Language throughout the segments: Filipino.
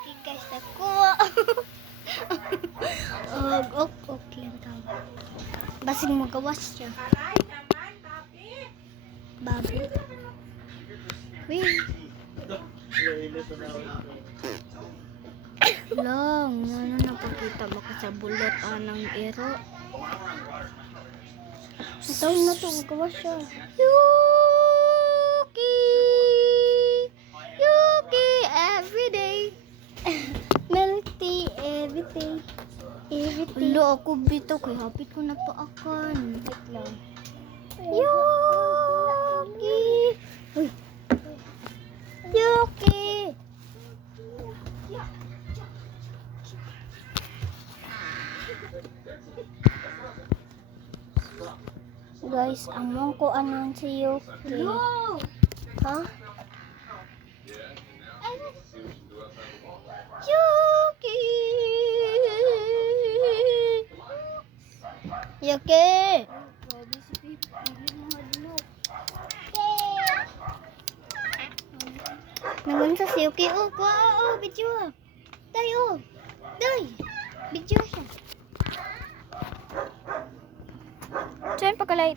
Okay guys, ako. Okay lang tao. Basing magawas siya. Babi. Wait. Lang, ano napakita baka sa bulot ng ero. Ito na to, magawas siya. Yuki everyday. Melty everything. Lo ako bito kay hapit ko na paakan. Wait lang. Yuki. Uy. Yuki. Guys, among ko anon si Yuki. Ha? Yuki. Yuki. Naman sa si Yuki. Oh, video. Day. Video siya. Saan pagka-light?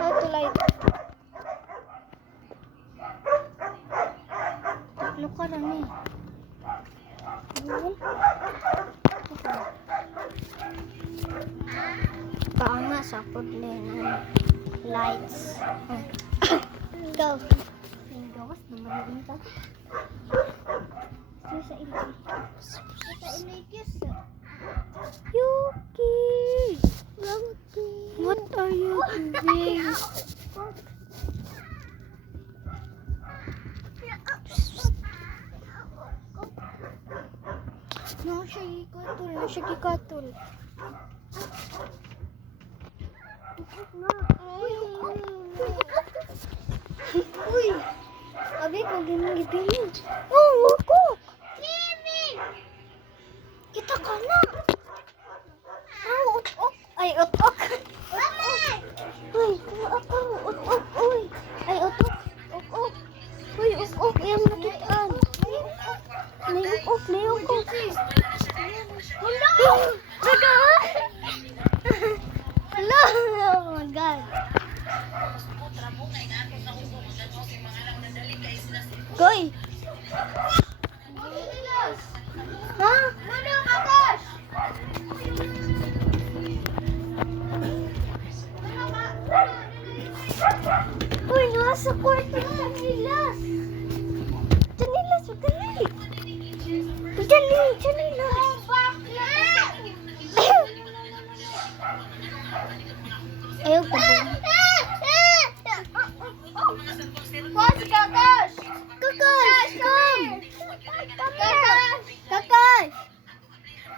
How to light? Tatlo ka lang eh. Paanga sa pudli ng lights. Go. Gawas naman yun ka. Sa ilikis. Yuki! What are you doing? No, siya gikatul. Uy! Abi, kung ginagipin. Oh, ukok! Kita ka na! Ukok! Ay, ukok! Uy, ukok! Uy! Ay, ukok! Ukok! Uy, ukok! Yung nakitaan! May ukok! Hello! Hello! Oh my God! Goy! Ha? Ano ka, Tosh? Uy, nasa kwarto ng Janilas! Janilas, huwag dali! Janilas! Ayaw ko ba? Kakash! Come! Kakash!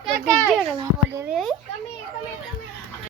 Video naman ko dali. Kami.